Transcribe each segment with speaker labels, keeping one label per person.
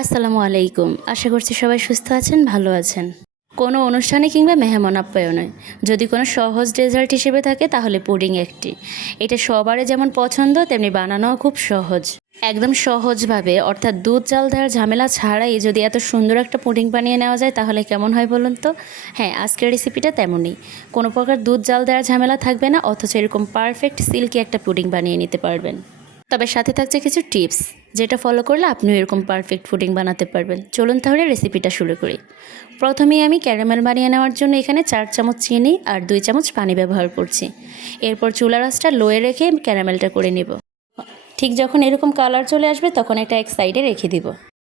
Speaker 1: আসসালামু আলাইকুম। আশা করছি সবাই সুস্থ আছেন, ভালো আছেন। কোনো অনুষ্ঠানে কিংবা মেহমান আপ্যায়নে যদি কোনো সহজ ডেজার্ট হিসেবে থাকে, তাহলে পুডিং একটি। এটা সবারই যেমন পছন্দ, তেমনি বানানোও খুব সহজ। একদম সহজভাবে, অর্থাৎ দুধ চাল দেওয়ার ঝামেলা ছাড়াই যদি এত সুন্দর একটা পুডিং বানিয়ে নেওয়া যায়, তাহলে কেমন হয় বলুন তো? হ্যাঁ আজকের রেসিপিটা তেমনই। কোনো প্রকার দুধ জাল দেওয়ার ঝামেলা থাকবে না, অথচ এরকম পারফেক্ট, সিল্কি একটা পুডিং বানিয়ে নিতে পারবেন। তবে সাথে থাকছে কিছু টিপস, যেটা ফলো করলে আপনিও এরকম পারফেক্ট পুডিং বানাতে পারবেন। চলুন তাহলে রেসিপিটা শুরু করি। প্রথমেই আমি ক্যারামেল বানিয়ে নেওয়ার জন্য এখানে চার চামচ চিনি আর দুই চামচ পানি ব্যবহার করছি। এরপর চুলা রাসটা লোয়ে রেখে ক্যারামেলটা করে নেব। ঠিক যখন এরকম কালার চলে আসবে, তখন একটা এক সাইডে রেখে দিব।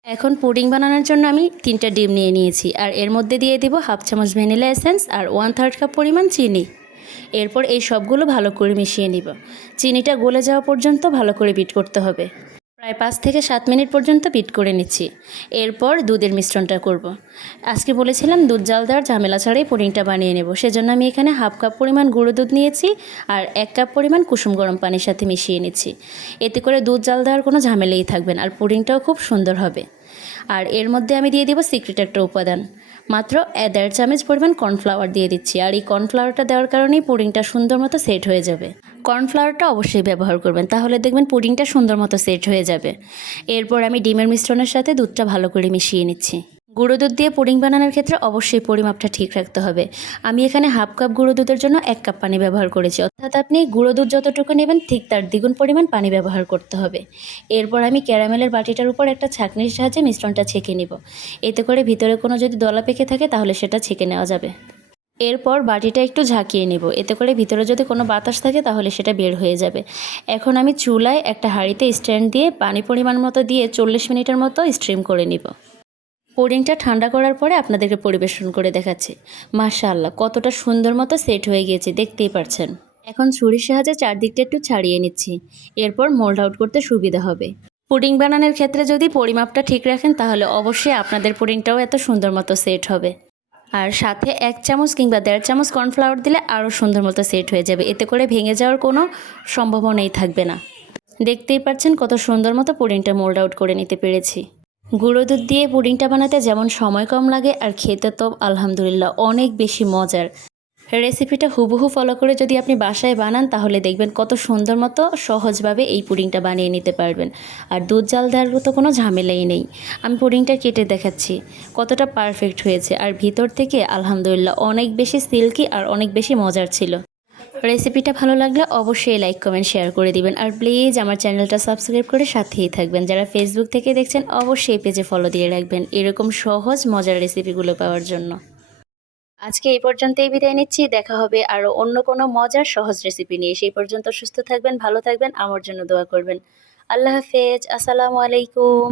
Speaker 1: এখন পুডিং বানানোর জন্য আমি তিনটা ডিম নিয়ে নিয়েছি, আর এর মধ্যে দিয়ে দিব হাফ চামচ ভ্যানিলা এসেন্স আর ওয়ান থার্ড কাপ পরিমাণ চিনি। এরপর এই সবগুলো ভালো করে মিশিয়ে নিব। চিনিটা গলে যাওয়া পর্যন্ত ভালো করে বিট করতে হবে। প্রায় পাঁচ থেকে সাত মিনিট পর্যন্ত বিট করে নিচ্ছি। এরপর দুধের মিশ্রণটা করব। আজকে বলেছিলাম দুধ জাল দেওয়ার ঝামেলা ছাড়াই পুডিংটা বানিয়ে নেব। সেজন্য আমি এখানে হাফ কাপ পরিমাণ গুঁড়ো দুধ নিয়েছি আর এক কাপ পরিমাণ কুসুম গরম পানির সাথে মিশিয়ে নিচ্ছি। এতে করে দুধ জাল দেওয়ার কোনো ঝামেলাই থাকবে না আর পুডিংটাও খুব সুন্দর হবে। আর এর মধ্যে আমি দিয়ে দিব সিক্রেট একটা উপাদান। মাত্র দেড় চামচ পরিমাণ কর্নফ্লাওয়ার দিয়ে দিচ্ছি। আর এই কর্নফ্লাওয়ারটা দেওয়ার কারণেই পুডিংটা সুন্দর মতো সেট হয়ে যাবে। কর্নফ্লাওয়ারটা অবশ্যই ব্যবহার করবেন, তাহলে দেখবেন পুডিংটা সুন্দর মতো সেট হয়ে যাবে। এরপর আমি ডিমের মিশ্রণের সাথে দুধটা ভালো করে মিশিয়ে নিচ্ছি। গুঁড়ো দুধ দিয়ে পুডিং বানানোর ক্ষেত্রে অবশ্যই পরিমাপটা ঠিক রাখতে হবে। আমি এখানে হাফ কাপ গুঁড়ো দুধের জন্য এক কাপ পানি ব্যবহার করেছি। অর্থাৎ আপনি গুঁড়ো দুধ যতটুকু নেবেন, ঠিক তার দ্বিগুণ পরিমাণ পানি ব্যবহার করতে হবে। এরপর আমি ক্যারামেলের বাটিটার উপর একটা ছাঁকনির সাহায্যে মিশ্রণটা ছেঁকে নিব। এতে করে ভিতরে কোনো যদি দলা পেকে থাকে, তাহলে সেটা ছেঁকে নেওয়া যাবে। এরপর বাটিটা একটু ঝাঁকিয়ে নেব। এতে করে ভিতরে যদি কোনো বাতাস থাকে, তাহলে সেটা বের হয়ে যাবে। এখন আমি চুলায় একটা হাঁড়িতে স্ট্যান্ড দিয়ে পানি পরিমাণ মতো দিয়ে চল্লিশ মিনিটের মতো স্ট্রিম করে নিব। পুডিংটা ঠান্ডা করার পরে আপনাদেরকে পরিবেশন করে দেখাচ্ছি। মাশাআল্লাহ, কতটা সুন্দর মতো সেট হয়ে গিয়েছে, দেখতেই পারছেন। এখন ছুরির সাহায্যে চারদিকটা একটু ছাড়িয়ে নিচ্ছি। এরপর মোল্ড আউট করতে সুবিধা হবে। পুডিং বানানোর ক্ষেত্রে যদি পরিমাপটা ঠিক রাখেন, তাহলে অবশ্যই আপনাদের পুডিংটাও এত সুন্দর মতো সেট হবে। আর সাথে এক চামচ কিংবা দেড় চামচ কর্নফ্লাওয়ার দিলে আরও সুন্দর মতো সেট হয়ে যাবে। এতে করে ভেঙে যাওয়ার কোনো সম্ভাবনাই থাকবে না। দেখতেই পাচ্ছেন কত সুন্দর মতো পুডিংটা মোল্ড আউট করে নিতে পেরেছি। গুঁড়ো দুধ দিয়ে পুডিংটা বানাতে যেমন সময় কম লাগে, আর খেতে তো আলহামদুলিল্লাহ অনেক বেশি মজার। রেসিপিটা হুবহু ফলো করে যদি আপনি বাসায় বানান, তাহলে দেখবেন কত সুন্দর মতো সহজভাবে এই পুডিংটা বানিয়ে নিতে পারবেন। আর দুধ জাল দেওয়ার তো কোনো ঝামেলাই নেই। আমি পুডিংটা কেটে দেখাচ্ছি। কতটা পারফেক্ট হয়েছে। আর ভিতর থেকে আলহামদুলিল্লাহ অনেক বেশি সিল্কি আর অনেক বেশি মজার ছিল। রেসিপিটা ভালো লাগলে অবশ্যই লাইক কমেন্ট শেয়ার করে দিবেন। আর প্লিজ আমার চ্যানেলটা সাবস্ক্রাইব করে সাথেই থাকবেন। যারা ফেসবুক থেকে দেখছেন, অবশ্যই পেজে ফলো দিয়ে রাখবেন। এরকম সহজ, মজার রেসিপিগুলো পাওয়ার জন্য। আজকে এই পর্যন্তই বিদায় নিচ্ছি। দেখা হবে আরও অন্য কোনো মজার সহজ রেসিপি নিয়ে। সেই পর্যন্ত সুস্থ থাকবেন, ভালো থাকবেন, আমার জন্য দোয়া করবেন। আল্লাহ হাফেজ। আসসালামু আলাইকুম।